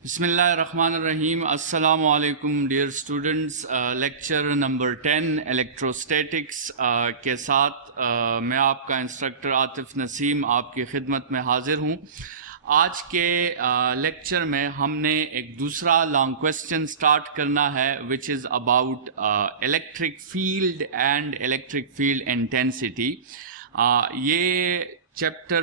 बिस्मिल्लाहिर्रहमानिर्रहीम। अस्सलामु अलैकुम dear students. Lecture number 10 electrostatics के साथ मैं आपका इंस्ट्रक्टर आतिफ नसीम आपकी खिदमत में हाजिर हूँ। आज के लेक्चर में हमने एक दूसरा लॉन्ग क्वेश्चन स्टार्ट करना है which is about electric field and electric field intensity. ये चैप्टर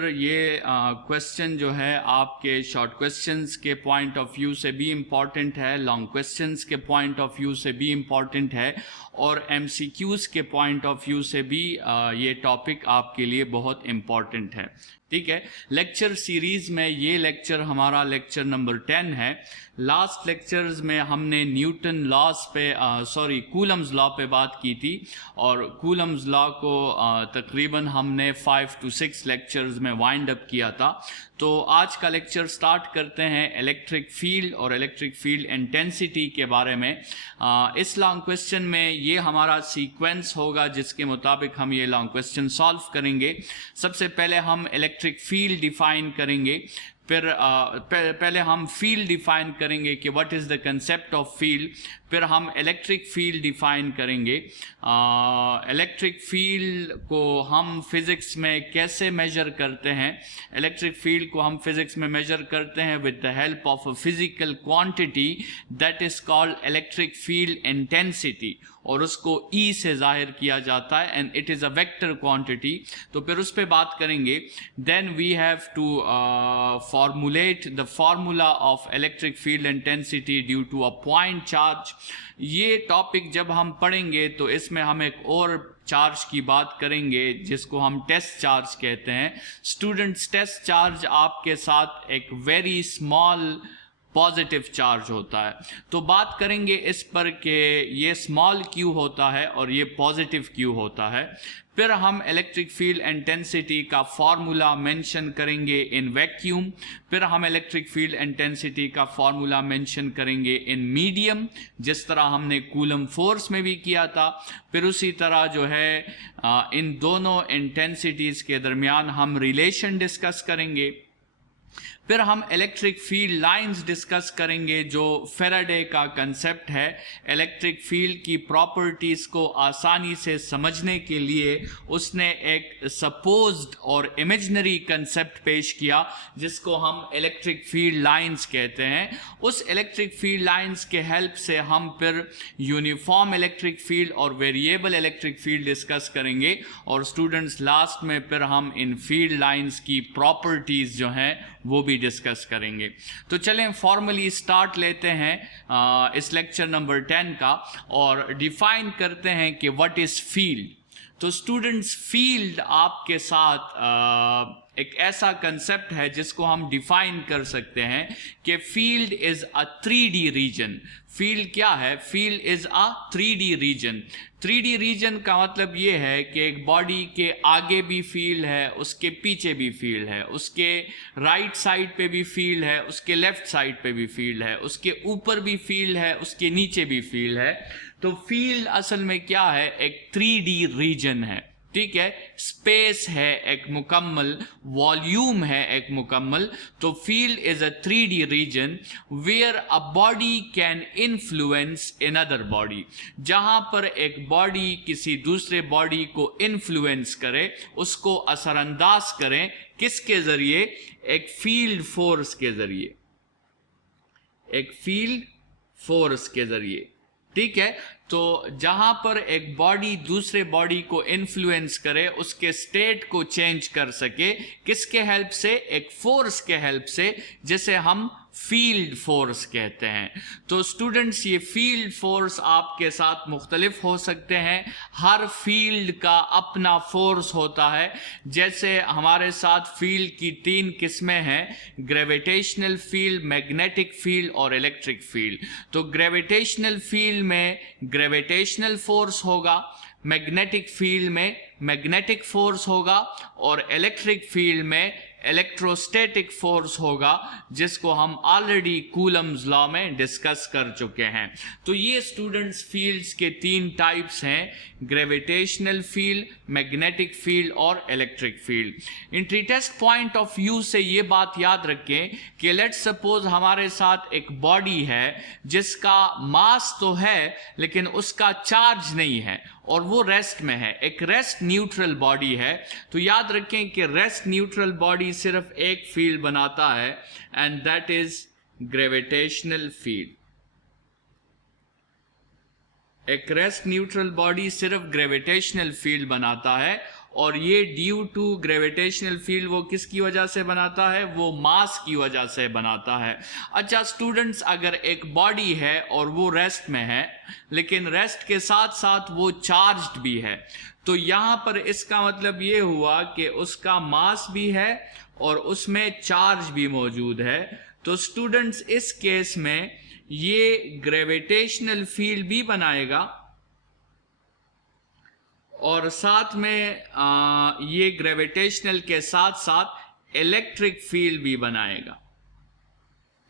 क्वेश्चन जो है आपके शॉर्ट क्वेश्चंस के पॉइंट ऑफ व्यू से भी इम्पॉर्टेंट है, लॉन्ग क्वेश्चंस के पॉइंट ऑफ व्यू से भी इम्पॉर्टेंट है और एमसीक्यूज़ के पॉइंट ऑफ व्यू से भी ये टॉपिक आपके लिए बहुत इम्पॉर्टेंट है। ठीक है, लेक्चर सीरीज़ में ये लेक्चर हमारा लेक्चर नंबर 10 है। लास्ट लेक्चर्स में हमने न्यूटन लॉज पे कूलम्स लॉ पे बात की थी और कूलम्स लॉ को तकरीबन हमने 5 to 6 लेक्चर्स में वाइंड अप किया था। तो आज का लेक्चर स्टार्ट करते हैं इलेक्ट्रिक फील्ड और इलेक्ट्रिक फील्ड इंटेंसिटी के बारे में। इस लॉन्ग क्वेश्चन में ये हमारा सीक्वेंस होगा जिसके मुताबिक हम ये लॉन्ग क्वेश्चन सॉल्व करेंगे। सबसे पहले हम इलेक्ट्रिक फील्ड डिफाइन करेंगे, फिर पहले हम फील्ड डिफाइन करेंगे कि what is the concept of field, फिर हम इलेक्ट्रिक फील्ड डिफाइन करेंगे। इलेक्ट्रिक फील्ड को हम फिज़िक्स में कैसे मेजर करते हैं, इलेक्ट्रिक फील्ड को हम फिज़िक्स में मेजर करते हैं with the help of a physical quantity that is called electric field intensity और उसको E से जाहिर किया जाता है and it is a vector quantity. तो फिर उस पर बात करेंगे। Then we have to formulate the formula of electric field intensity due to a point charge। ये टॉपिक जब हम पढ़ेंगे तो इसमें हम एक और चार्ज की बात करेंगे जिसको हम टेस्ट चार्ज कहते हैं। स्टूडेंट्स, टेस्ट चार्ज आपके साथ एक वेरी स्मॉल पॉजिटिव चार्ज होता है। तो बात करेंगे इस पर कि ये स्मॉल क्यों होता है और ये पॉजिटिव क्यों होता है। फिर हम इलेक्ट्रिक फील्ड इंटेंसिटी का फार्मूला मेंशन करेंगे इन वैक्यूम। फिर हम इलेक्ट्रिक फील्ड इंटेंसिटी का फार्मूला मेंशन करेंगे इन मीडियम, जिस तरह हमने कूलम फोर्स में भी किया था। फिर उसी तरह जो है इन दोनों इंटेंसिटीज़ के दरमियान हम रिलेशन डिस्कस करेंगे। फिर हम इलेक्ट्रिक फील्ड लाइंस डिस्कस करेंगे जो फेराडे का कंसेप्ट है। इलेक्ट्रिक फील्ड की प्रॉपर्टीज़ को आसानी से समझने के लिए उसने एक सपोज्ड और इमेजिनरी कंसेप्ट पेश किया जिसको हम इलेक्ट्रिक फील्ड लाइंस कहते हैं। उस इलेक्ट्रिक फील्ड लाइंस के हेल्प से हम फिर यूनिफॉर्म इलेक्ट्रिक फील्ड और वेरिएबल इलेक्ट्रिक फील्ड डिस्कस करेंगे और स्टूडेंट्स लास्ट में फिर हम इन फील्ड लाइंस की प्रॉपर्टीज़ जो हैं वो भी डिस्कस करेंगे। तो चलें फॉर्मली स्टार्ट लेते हैं इस लेक्चर नंबर 10 का और डिफाइन करते हैं कि व्हाट इज़ फील्ड। तो स्टूडेंट्स, फील्ड आपके साथ एक ऐसा कंसेप्ट है जिसको हम डिफाइन कर सकते हैं कि field is a 3D region. Field क्या है? Field is a 3D region. 3D region का मतलब ये है कि एक बॉडी के आगे भी फील्ड है, उसके पीछे भी फील्ड है, उसके राइट साइड पे भी फील्ड है, उसके लेफ्ट साइड पे भी फील्ड है, उसके ऊपर भी फील्ड है, उसके नीचे भी फील्ड है। तो फील्ड असल में क्या है? एक 3D रीजन है। ठीक है, स्पेस है एक मुकम्मल, वॉल्यूम है एक मुकम्मल। तो field is a 3D region where a body can influence another body. जहां पर एक बॉडी किसी दूसरे बॉडी को इन्फ्लुएंस करे, उसको असरअंदाज करें, किसके जरिए? एक फील्ड फोर्स के जरिए, एक फील्ड फोर्स के जरिए। ठीक है, तो जहां पर एक बॉडी दूसरे बॉडी को इन्फ्लुएंस करे, उसके स्टेट को चेंज कर सके, किसके हेल्प से? एक फोर्स के हेल्प से, जिसे हम फील्ड फोर्स कहते हैं। तो स्टूडेंट्स, ये फील्ड फोर्स आपके साथ मुख्तलिफ हो सकते हैं। हर फील्ड का अपना फोर्स होता है। जैसे हमारे साथ फील्ड की 3 किस्में हैं, ग्रेविटेशनल फील्ड, मैग्नेटिक फील्ड और इलेक्ट्रिक फील्ड। तो ग्रेविटेशनल फील्ड में ग्रेविटेशनल फोर्स होगा, मैग्नेटिक फील्ड में मैग्नेटिक फोर्स होगा और इलेक्ट्रिक फील्ड में इलेक्ट्रोस्टैटिक फोर्स होगा, जिसको हम ऑलरेडी कूलम्स लॉ में डिस्कस कर चुके हैं। तो ये स्टूडेंट्स फील्ड्स के 3 टाइप्स हैं, ग्रेविटेशनल फील्ड, मैग्नेटिक फील्ड और electric field. Entry test point of view से ये बात याद रखें कि लेट्स सपोज हमारे साथ एक बॉडी है जिसका मास तो है लेकिन उसका चार्ज नहीं है और वो रेस्ट में है, एक रेस्ट न्यूट्रल बॉडी है। तो याद रखें कि रेस्ट न्यूट्रल बॉडी सिर्फ एक फील्ड बनाता है and that is gravitational field. एक रेस्ट न्यूट्रल बॉडी सिर्फ ग्रेविटेशनल फील्ड बनाता है और ये ड्यू टू ग्रेविटेशनल फील्ड वो किसकी वजह से बनाता है, वो मास की वजह से बनाता है। अच्छा स्टूडेंट्स, अगर एक बॉडी है और वो रेस्ट में है लेकिन रेस्ट के साथ साथ वो चार्ज्ड भी है, तो यहाँ पर इसका मतलब ये हुआ कि उसका मास भी है और उसमें चार्ज भी मौजूद है। तो स्टूडेंट्स इस केस में ये ग्रेविटेशनल फील्ड भी बनाएगा और साथ में ये ग्रेविटेशनल के साथ साथ इलेक्ट्रिक फील्ड भी बनाएगा।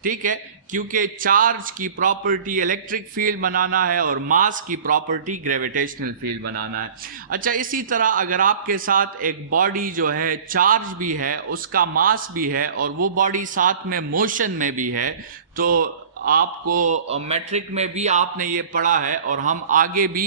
ठीक है, क्योंकि चार्ज की प्रॉपर्टी इलेक्ट्रिक फील्ड बनाना है और मास की प्रॉपर्टी ग्रेविटेशनल फील्ड बनाना है। अच्छा, इसी तरह अगर आपके साथ एक बॉडी जो है चार्ज भी है, उसका मास भी है और वो बॉडी साथ में मोशन में भी है, तो आपको मैट्रिक में भी आपने ये पढ़ा है और हम आगे भी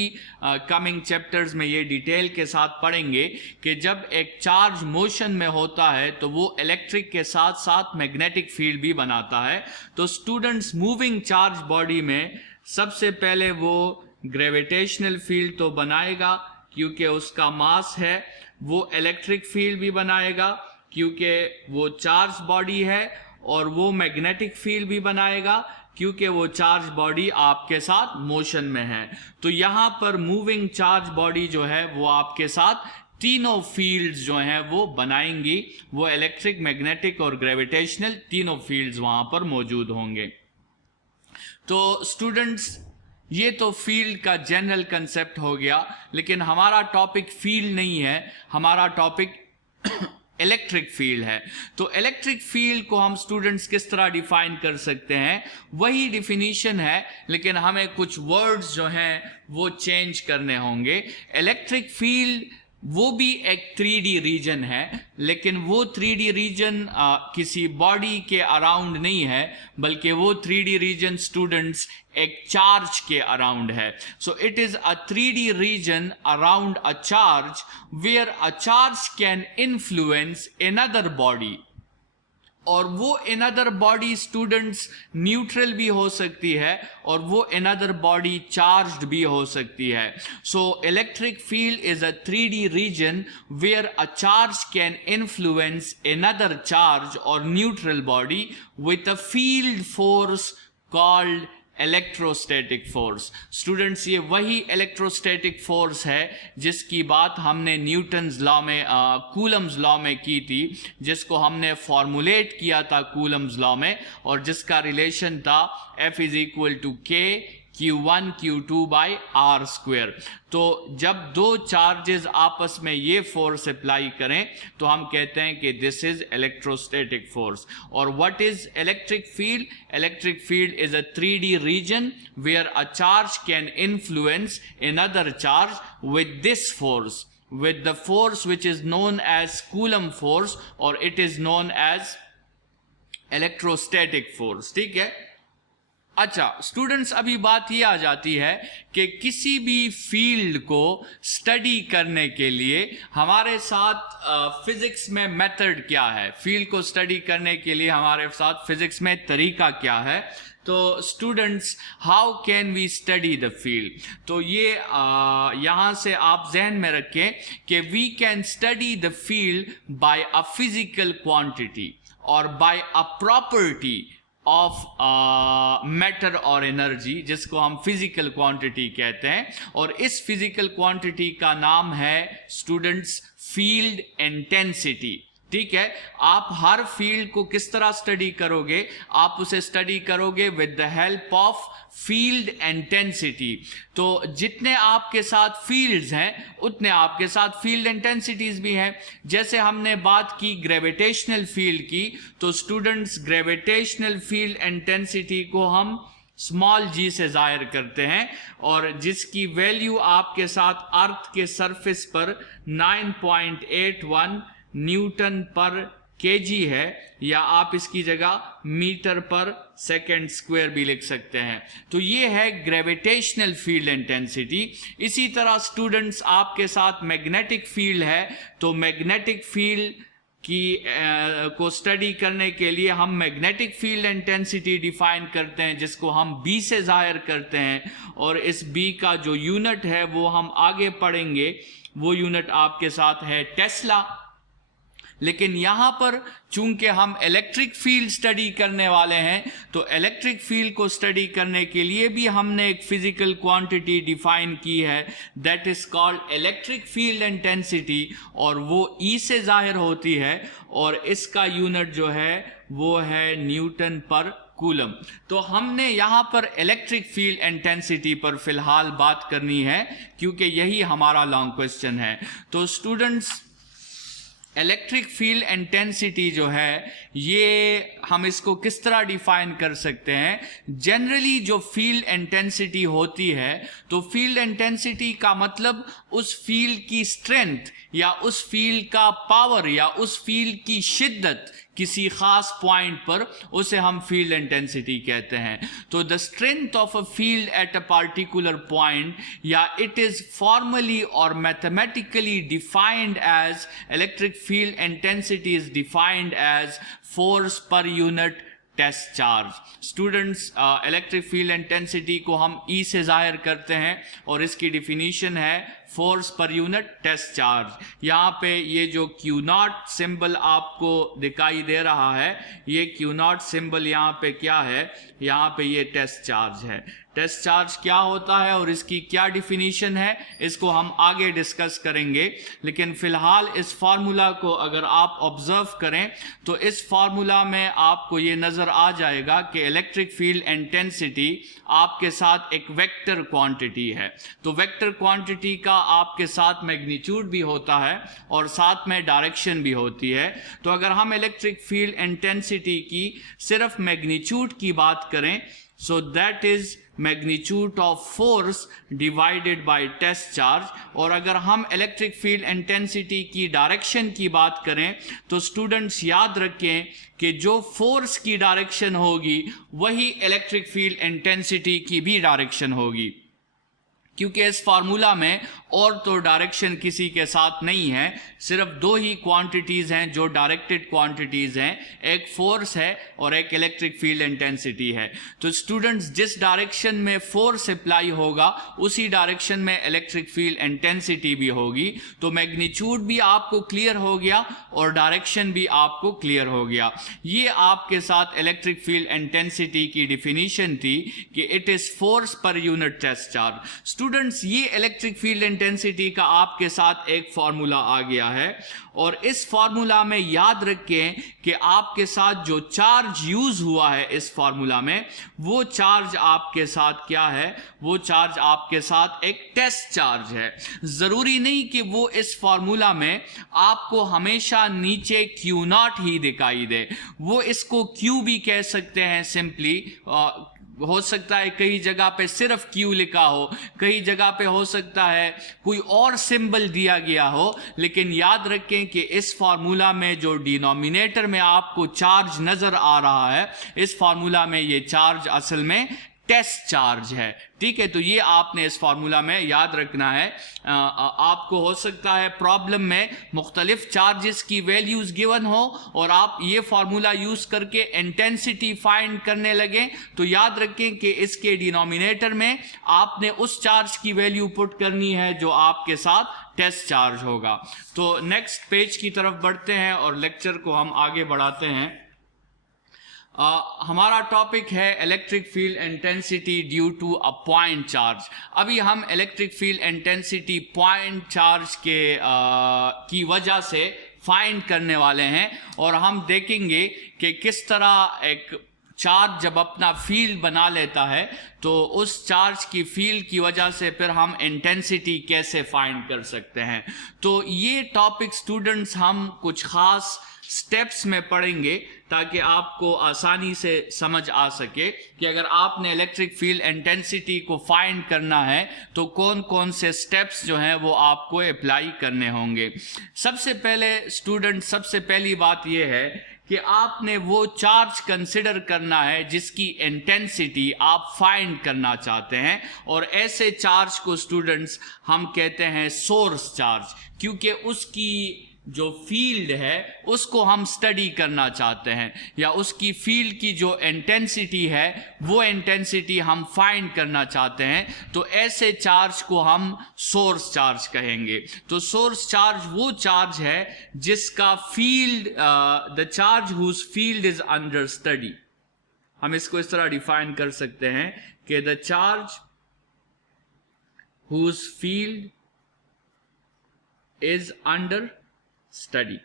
कमिंग चैप्टर्स में ये डिटेल के साथ पढ़ेंगे कि जब एक चार्ज मोशन में होता है तो वो इलेक्ट्रिक के साथ साथ मैग्नेटिक फील्ड भी बनाता है। तो स्टूडेंट्स, मूविंग चार्ज बॉडी में सबसे पहले वो ग्रेविटेशनल फील्ड तो बनाएगा क्योंकि उसका मास है, वो इलेक्ट्रिक फील्ड भी बनाएगा क्योंकि वो चार्ज बॉडी है, और वो मैग्नेटिक फील्ड भी बनाएगा क्योंकि वो चार्ज बॉडी आपके साथ मोशन में है। तो यहाँ पर मूविंग चार्ज बॉडी जो है वो आपके साथ तीनों फील्ड्स जो हैं वो बनाएंगी, वो इलेक्ट्रिक, मैग्नेटिक और ग्रेविटेशनल तीनों फील्ड्स वहाँ पर मौजूद होंगे। तो स्टूडेंट्स, ये तो फील्ड का जनरल कंसेप्ट हो गया, लेकिन हमारा टॉपिक फील्ड नहीं है, हमारा टॉपिक इलेक्ट्रिक फील्ड है। तो इलेक्ट्रिक फील्ड को हम स्टूडेंट्स किस तरह डिफाइन कर सकते हैं, वही डिफिनीशन है लेकिन हमें कुछ वर्ड्स जो हैं वो चेंज करने होंगे। इलेक्ट्रिक फील्ड वो भी एक 3D रीजन है, लेकिन वो 3D रीजन किसी बॉडी के अराउंड नहीं है, बल्कि वो 3D रीजन स्टूडेंट्स एक चार्ज के अराउंड है। So it is a 3D region around a charge where a charge can influence another body, और वो अनदर बॉडी स्टूडेंट्स न्यूट्रल भी हो सकती है और वो अनदर बॉडी चार्ज्ड भी हो सकती है। So electric field is a 3D region where a charge can influence another charge और neutral body with a field force called electrostatic force. Students, ये वही इलेक्ट्रोस्टैटिक फोर्स है जिसकी बात हमने न्यूटन्स लॉ में, कूलम्स लॉ में की थी, जिसको हमने फॉर्मुलेट किया था कूलम्स लॉ में, और जिसका रिलेशन था F is equal to K Q1 Q2 by R square. तो जब दो चार्जेस आपस में ये फोर्स अप्लाई करें तो हम कहते हैं कि दिस इज इलेक्ट्रोस्टैटिक फोर्स। और what is electric field? Electric field is a 3D region where a charge can influence another charge with this force, with the force which is known as Coulomb force, or it is known as electrostatic force। ठीक है। अच्छा students, अभी बात ये आ जाती है कि किसी भी फील्ड को स्टडी करने के लिए हमारे साथ फिजिक्स में मेथड क्या है, फील्ड को स्टडी करने के लिए हमारे साथ फिजिक्स में तरीका क्या है। तो students, how can we study the field? तो ये यहाँ से आप जहन में रखें कि we can study the field by a physical quantity और by a property of matter और एनर्जी, जिसको हम फिजिकल क्वांटिटी कहते हैं। और इस फिजिकल क्वांटिटी का नाम है स्टूडेंट्स फील्ड इंटेंसिटी। ठीक है। आप हर फील्ड को किस तरह स्टडी करोगे? आप उसे स्टडी करोगे with the help of field intensity. तो जितने आपके साथ फील्ड्स हैं उतने आपके साथ फील्ड इंटेंसिटीज भी हैं। जैसे हमने बात की ग्रेविटेशनल फील्ड की, तो स्टूडेंट्स ग्रेविटेशनल फील्ड इंटेंसिटी को हम स्मॉल जी से जाहिर करते हैं, और जिसकी वैल्यू आपके साथ अर्थ के सरफेस पर 9.81 न्यूटन पर केजी है, या आप इसकी जगह मीटर पर सेकेंड स्क्वायर भी लिख सकते हैं। तो ये है ग्रेविटेशनल फील्ड इंटेंसिटी। इसी तरह स्टूडेंट्स आपके साथ मैग्नेटिक फील्ड है, तो मैग्नेटिक फील्ड को स्टडी करने के लिए हम मैग्नेटिक फील्ड इंटेंसिटी डिफाइन करते हैं, जिसको हम बी से जाहिर करते हैं, और इस बी का जो यूनिट है वो हम आगे पढ़ेंगे। वो यूनिट आपके साथ है टेस्ला। लेकिन यहाँ पर चूंकि हम इलेक्ट्रिक फील्ड स्टडी करने वाले हैं, तो इलेक्ट्रिक फील्ड को स्टडी करने के लिए भी हमने एक फिजिकल क्वांटिटी डिफाइन की है, that is called electric field intensity, और वो ई से जाहिर होती है, और इसका यूनिट जो है वो है न्यूटन पर कूलम। तो हमने यहाँ पर इलेक्ट्रिक फील्ड इंटेंसिटी पर फिलहाल बात करनी है, क्योंकि यही हमारा लॉन्ग क्वेश्चन है। तो स्टूडेंट्स इलेक्ट्रिक फील्ड इंटेंसिटी जो है, ये हम इसको किस तरह डिफाइन कर सकते हैं? जनरली जो फील्ड इंटेंसिटी होती है, तो फील्ड इंटेंसिटी का मतलब उस फील्ड की स्ट्रेंथ या उस फील्ड का पावर या उस फील्ड की शिद्दत किसी खास पॉइंट पर, उसे हम फील्ड इंटेंसिटी कहते हैं। तो the strength of a field at a particular point, या इट इज फॉर्मली और mathematically defined as electric field intensity is defined as force per unit test charge. Students electric field intensity को हम ई से जाहिर करते हैं, और इसकी डिफिनीशन है force per unit test charge. यहाँ पे ये जो क्यू नॉट सिंबल आपको दिखाई दे रहा है, ये क्यू नॉट सिंबल यहाँ पे क्या है? यहाँ पे ये टेस्ट चार्ज है। टेस्ट चार्ज क्या होता है और इसकी क्या डिफिनीशन है, इसको हम आगे डिस्कस करेंगे। लेकिन फिलहाल इस फार्मूला को अगर आप ऑब्जर्व करें, तो इस फार्मूला में आपको ये नजर आ जाएगा कि इलेक्ट्रिक फील्ड इंटेंसिटी आपके साथ एक वेक्टर क्वांटिटी है। तो वेक्टर क्वांटिटी का आपके साथ मैग्नीट्यूड भी होता है और साथ में डायरेक्शन भी होती है। तो अगर हम इलेक्ट्रिक फील्ड इंटेंसिटी की सिर्फ मैग्नीट्यूड की बात करें, so that is magnitude of force divided by test charge. और अगर हम इलेक्ट्रिक फील्ड इंटेंसिटी की डायरेक्शन की बात करें, तो स्टूडेंट्स याद रखें कि जो फोर्स की डायरेक्शन होगी वही इलेक्ट्रिक फील्ड इंटेंसिटी की भी डायरेक्शन होगी, क्योंकि इस फार्मूला में और तो डायरेक्शन किसी के साथ नहीं है, सिर्फ दो ही क्वांटिटीज हैं जो डायरेक्टेड क्वांटिटीज हैं, एक फोर्स है और एक इलेक्ट्रिक फील्ड इंटेंसिटी है। तो स्टूडेंट्स जिस डायरेक्शन में फोर्स अप्लाई होगा उसी डायरेक्शन में इलेक्ट्रिक फील्ड इंटेंसिटी भी होगी। तो मैग्नीट्यूड भी आपको क्लियर हो गया और डायरेक्शन भी आपको क्लियर हो गया। ये आपके साथ इलेक्ट्रिक फील्ड इंटेंसिटी की डिफिनीशन थी कि it is force per unit test charge. Students ये इलेक्ट्रिक फील्ड इंटेंसिटी का आपके साथ एक फार्मूला आ गया है, और इस फार्मूला में याद रखें कि आपके साथ जो चार्ज यूज हुआ है इस फार्मूला में, वो चार्ज आपके साथ क्या है? वो चार्ज आपके साथ एक टेस्ट चार्ज है। जरूरी नहीं कि वो इस फार्मूला में आपको हमेशा नीचे क्यू नॉट ही दिखाई दे, वो इसको क्यू भी कह सकते हैं सिंपली। हो सकता है कई जगह पे सिर्फ क्यू लिखा हो, कई जगह पे हो सकता है कोई और सिंबल दिया गया हो, लेकिन याद रखें कि इस फार्मूला में जो डिनोमिनेटर में आपको चार्ज नजर आ रहा है, इस फार्मूला में ये चार्ज असल में टेस्ट चार्ज है। ठीक है, तो ये आपने इस फार्मूला में याद रखना है। आपको हो सकता है प्रॉब्लम में मुख्तलिफ चार्जेस की वैल्यूज गिवन हो और आप ये फार्मूला यूज करके इंटेंसिटी फाइंड करने लगे, तो याद रखें कि इसके डिनोमिनेटर में आपने उस चार्ज की वैल्यू पुट करनी है जो आपके साथ टेस्ट चार्ज होगा। तो नेक्स्ट पेज की तरफ बढ़ते हैं और लेक्चर को हम आगे बढ़ाते हैं। हमारा टॉपिक है electric field intensity due to a point charge. अभी हम electric field intensity point charge की वजह से फाइंड करने वाले हैं और हम देखेंगे कि किस तरह एक चार्ज जब अपना फील्ड बना लेता है तो उस चार्ज की फील्ड की वजह से फिर हम इंटेंसिटी कैसे फाइंड कर सकते हैं। तो ये टॉपिक स्टूडेंट्स हम कुछ ख़ास स्टेप्स में पढ़ेंगे ताकि आपको आसानी से समझ आ सके कि अगर आपने इलेक्ट्रिक फील्ड इंटेंसिटी को फाइंड करना है तो कौन कौन से स्टेप्स जो हैं वो आपको अप्लाई करने होंगे। सबसे पहले स्टूडेंट, सबसे पहली बात ये है कि आपने वो चार्ज कंसिडर करना है जिसकी इंटेंसिटी आप फाइंड करना चाहते हैं, और ऐसे चार्ज को स्टूडेंट्स हम कहते हैं सोर्स चार्ज, क्योंकि उसकी जो फील्ड है उसको हम स्टडी करना चाहते हैं, या उसकी फील्ड की जो इंटेंसिटी है वो इंटेंसिटी हम फाइंड करना चाहते हैं। तो ऐसे चार्ज को हम सोर्स चार्ज कहेंगे। तो सोर्स चार्ज वो चार्ज है जिसका field, the charge whose field is under study. हम इसको इस तरह डिफाइन कर सकते हैं कि the charge whose field is under study,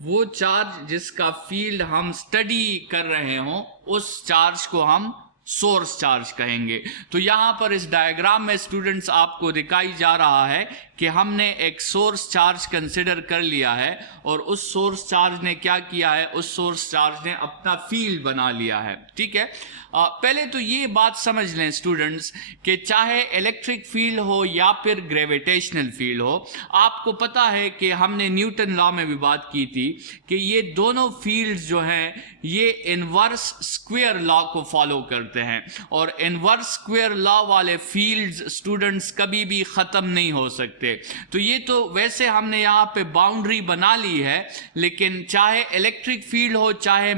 वो चार्ज जिसका फील्ड हम स्टडी कर रहे हों उस चार्ज को हम सोर्स चार्ज कहेंगे। तो यहाँ पर इस डायग्राम में स्टूडेंट्स आपको दिखाई जा रहा है कि हमने एक सोर्स चार्ज कंसिडर कर लिया है और उस सोर्स चार्ज ने क्या किया है, उस सोर्स चार्ज ने अपना फील्ड बना लिया है। ठीक है, पहले तो ये बात समझ लें स्टूडेंट्स कि चाहे इलेक्ट्रिक फील्ड हो या फिर ग्रेविटेशनल फील्ड हो, आपको पता है कि हमने न्यूटन लॉ में भी बात की थी कि ये दोनों फील्ड्स जो हैं ये इनवर्स स्क्वायर लॉ को फॉलो करते हैं, और इनवर्स स्क्वायर लॉ वाले फील्ड्स स्टूडेंट्स कभी भी ख़त्म नहीं हो सकते। तो ये तो वैसे हमने यहाँ पे बाउंड्री बना ली है, लेकिन चाहे इलेक्ट्रिक फील्ड हो चाहे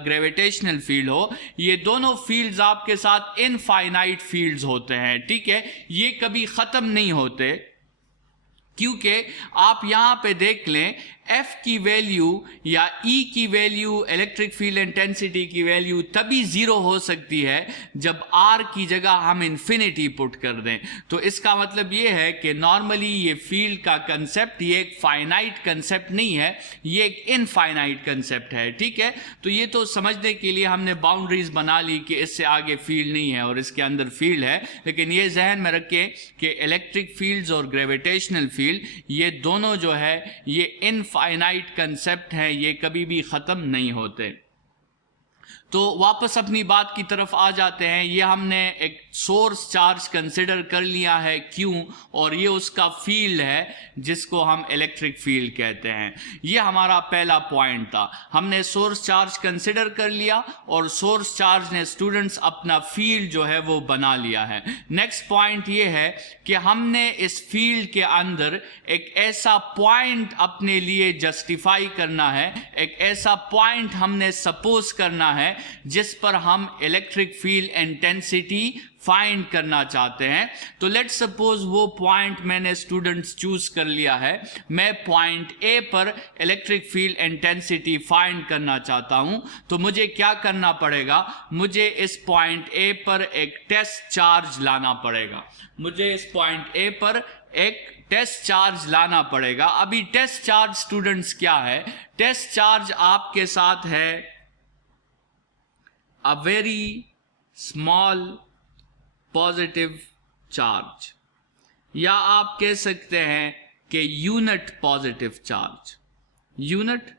ग्रेविटेशनल फील्ड हो, ये दोनों फील्ड्स आपके साथ इनफाइनाइट फील्ड्स होते हैं। ठीक है, ये कभी ख़त्म नहीं होते, क्योंकि आप यहाँ पे देख लें F की वैल्यू या E की वैल्यू, इलेक्ट्रिक फील्ड इंटेंसिटी की वैल्यू तभी ज़ीरो हो सकती है जब R की जगह हम इन्फिनिटी पुट कर दें। तो इसका मतलब ये है कि नॉर्मली ये फील्ड का कंसेप्ट ये एक फाइनाइट कंसेप्ट नहीं है, ये एक इनफाइनाइट कंसेप्ट है। ठीक है, तो ये तो समझने के लिए हमने बाउंड्रीज बना ली कि इससे आगे फील्ड नहीं है और इसके अंदर फील्ड है, लेकिन ये जहन में रखें कि इलेक्ट्रिक फील्ड्स और ग्रेविटेशनल फील्ड ये दोनों जो है ये इनफाइनाइट कंसेप्ट हैं, ये कभी भी ख़त्म नहीं होते। तो वापस अपनी बात की तरफ आ जाते हैं। ये हमने एक सोर्स चार्ज कंसिडर कर लिया है क्यों, और ये उसका फील्ड है जिसको हम इलेक्ट्रिक फील्ड कहते हैं। ये हमारा पहला पॉइंट था, हमने सोर्स चार्ज कंसिडर कर लिया और सोर्स चार्ज ने स्टूडेंट्स अपना फील्ड जो है वो बना लिया है। नेक्स्ट पॉइंट ये है कि हमने इस फील्ड के अंदर एक ऐसा पॉइंट अपने लिए जस्टिफाई करना है, एक ऐसा पॉइंट हमने सपोज करना है जिस पर हम इलेक्ट्रिक फील्ड इंटेंसिटी फाइंड करना चाहते हैं। तो लेट्स सपोज वो पॉइंट मैंने स्टूडेंट्स चूज कर लिया है, मैं पॉइंट ए पर इलेक्ट्रिक फील्ड इंटेंसिटी फाइंड करना चाहता हूं। तो मुझे क्या करना पड़ेगा, मुझे इस पॉइंट ए पर एक टेस्ट चार्ज लाना पड़ेगा, मुझे इस पॉइंट ए पर एक टेस्ट चार्ज लाना पड़ेगा। अभी टेस्ट चार्ज स्टूडेंट्स क्या है, टेस्ट चार्ज आपके साथ है a very small positive charge, या आप कह सकते हैं कि unit positive charge. Unit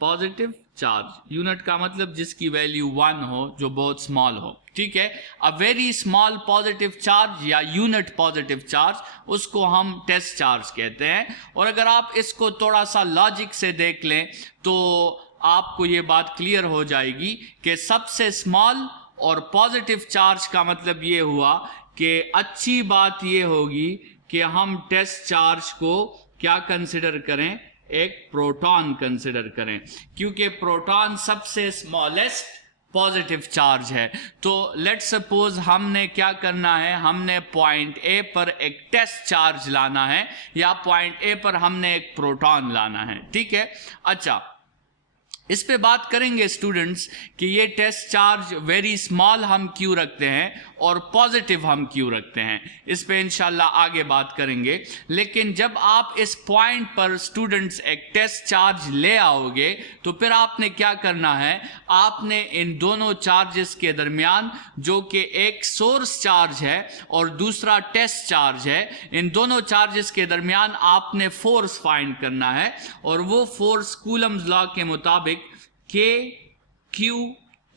positive charge, unit का मतलब जिसकी वैल्यू 1 हो, जो बहुत स्मॉल हो। ठीक है, a very small positive charge या यूनिट पॉजिटिव चार्ज, उसको हम टेस्ट चार्ज कहते हैं। और अगर आप इसको थोड़ा सा लॉजिक से देख लें तो आपको ये बात क्लियर हो जाएगी कि सबसे स्मॉल और पॉजिटिव चार्ज का मतलब ये हुआ कि अच्छी बात ये होगी कि हम टेस्ट चार्ज को क्या कंसिडर करें, एक प्रोटॉन कंसिडर करें, क्योंकि प्रोटॉन सबसे स्मॉलेस्ट पॉजिटिव चार्ज है। तो लेट्स सपोज हमने क्या करना है, हमने पॉइंट ए पर एक टेस्ट चार्ज लाना है या पॉइंट ए पर हमने एक प्रोटॉन लाना है। ठीक है, अच्छा इस पे बात करेंगे स्टूडेंट्स कि ये टेस्ट चार्ज वेरी स्मॉल हम क्यों रखते हैं और पॉजिटिव हम क्यों रखते हैं, इस पे इंशाल्लाह आगे बात करेंगे। लेकिन जब आप इस पॉइंट पर स्टूडेंट्स एक टेस्ट चार्ज ले आओगे तो फिर आपने क्या करना है, आपने इन दोनों चार्जेस के दरमियान, जो कि एक सोर्स चार्ज है और दूसरा टेस्ट चार्ज है, इन दोनों चार्जेस के दरमियान आपने फोर्स फाइंड करना है। और वो फोर्स कूलम्स लॉ के मुताबिक K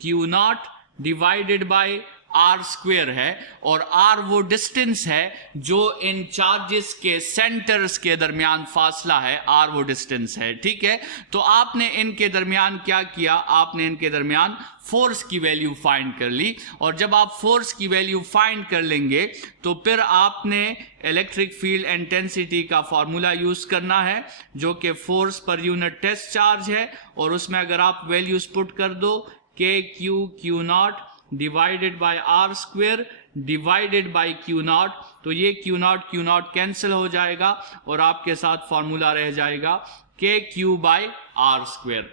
Q naught divided by R square है, और आर वो डिस्टेंस है जो इन चार्जेस के सेंटर्स के दरमियान फासला है, आर वो डिस्टेंस है। ठीक है, तो आपने इनके दरमियान क्या किया, आपने इनके दरमियान फोर्स की वैल्यू फाइंड कर ली। और जब आप फोर्स की वैल्यू फाइंड कर लेंगे तो फिर आपने इलेक्ट्रिक फील्ड इंटेंसिटी का फॉर्मूला यूज करना है, जो कि force per unit test charge है, और उसमें अगर आप वैल्यूज पुट कर दो K Q naught divided by R square divided by Q naught, तो ये Q नॉट कैंसिल हो जाएगा और आपके साथ फॉर्मूला रह जाएगा K Q by R square.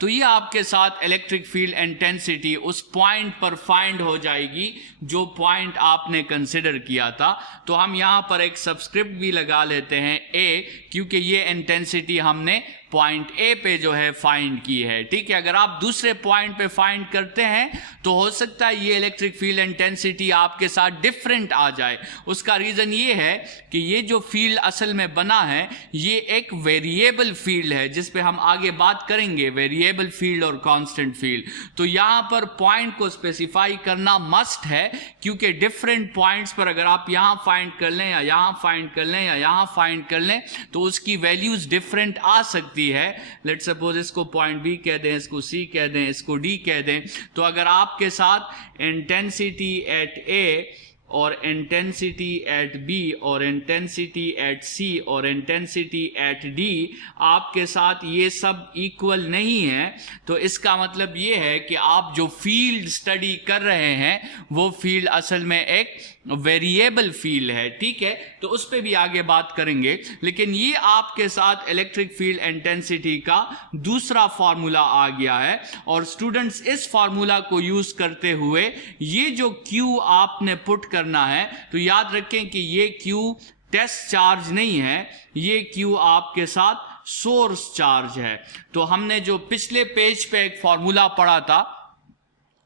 तो ये आपके साथ इलेक्ट्रिक फील्ड इंटेंसिटी उस पॉइंट पर फाइंड हो जाएगी जो पॉइंट आपने कंसिडर किया था। तो हम यहाँ पर एक सबस्क्रिप्ट भी लगा लेते हैं A, क्योंकि ये इंटेंसिटी हमने पॉइंट ए पे जो है फाइंड की है। ठीक है, अगर आप दूसरे पॉइंट पे फाइंड करते हैं तो हो सकता है ये इलेक्ट्रिक फील्ड इंटेंसिटी आपके साथ डिफरेंट आ जाए। उसका रीज़न ये है कि ये जो फील्ड असल में बना है ये एक वेरिएबल फील्ड है, जिस पे हम आगे बात करेंगे, वेरिएबल फील्ड और कांस्टेंट फील्ड। तो यहाँ पर पॉइंट को स्पेसिफाई करना मस्ट है, क्योंकि डिफरेंट पॉइंट्स पर अगर आप यहाँ फाइंड कर लें या यहाँ फाइंड कर लें या यहाँ फाइंड कर लें तो उसकी वैल्यूज डिफरेंट आ सकती है। लेट सपोज इसको पॉइंट बी कह दें, इसको सी कह दें, इसको डी कह दें। तो अगर आपके साथ इंटेंसिटी एट ए और इंटेंसिटी एट बी और इंटेंसिटी एट सी और इंटेंसिटी एट डी आपके साथ ये सब इक्वल नहीं है, तो इसका मतलब ये है कि आप जो फील्ड स्टडी कर रहे हैं वो फील्ड असल में एक वेरिएबल फील्ड है। ठीक है, तो उस पर भी आगे बात करेंगे। लेकिन ये आपके साथ इलेक्ट्रिक फील्ड इंटेंसिटी का दूसरा फॉर्मूला आ गया है, और स्टूडेंट्स इस फॉर्मूला को यूज करते हुए ये जो Q आपने पुट करना है, तो याद रखें कि ये Q टेस्ट चार्ज नहीं है, ये Q आपके साथ सोर्स चार्ज है। तो हमने जो पिछले पेज पे एक फॉर्मूला पढ़ा था,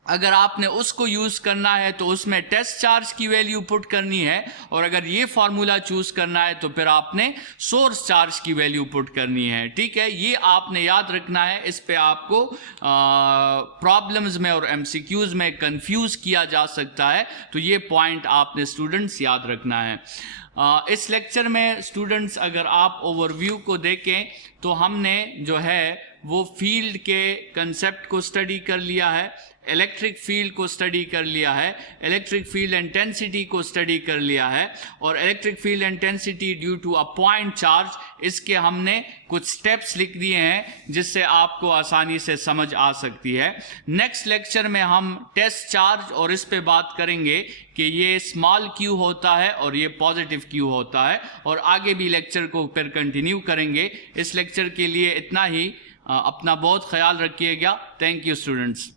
अगर आपने उसको यूज करना है तो उसमें टेस्ट चार्ज की वैल्यू पुट करनी है, और अगर ये फॉर्मूला चूज करना है तो फिर आपने सोर्स चार्ज की वैल्यू पुट करनी है। ठीक है, ये आपने याद रखना है। इस पे आपको प्रॉब्लम्स में और एमसीक्यूज में कंफ्यूज किया जा सकता है, तो ये पॉइंट आपने स्टूडेंट्स याद रखना है। इस लेक्चर में स्टूडेंट्स अगर आप ओवरव्यू को देखें तो हमने जो है वो फील्ड के कंसेप्ट को स्टडी कर लिया है, इलेक्ट्रिक फील्ड को स्टडी कर लिया है, इलेक्ट्रिक फील्ड इंटेंसिटी को स्टडी कर लिया है, और electric field intensity due to a point charge, इसके हमने कुछ स्टेप्स लिख दिए हैं जिससे आपको आसानी से समझ आ सकती है। नेक्स्ट लेक्चर में हम टेस्ट चार्ज और इस पे बात करेंगे कि ये स्मॉल Q होता है और ये पॉजिटिव Q होता है, और आगे भी लेक्चर को फिर कंटिन्यू करेंगे। इस लेक्चर के लिए इतना ही। अपना बहुत ख्याल रखिएगा। Thank you students.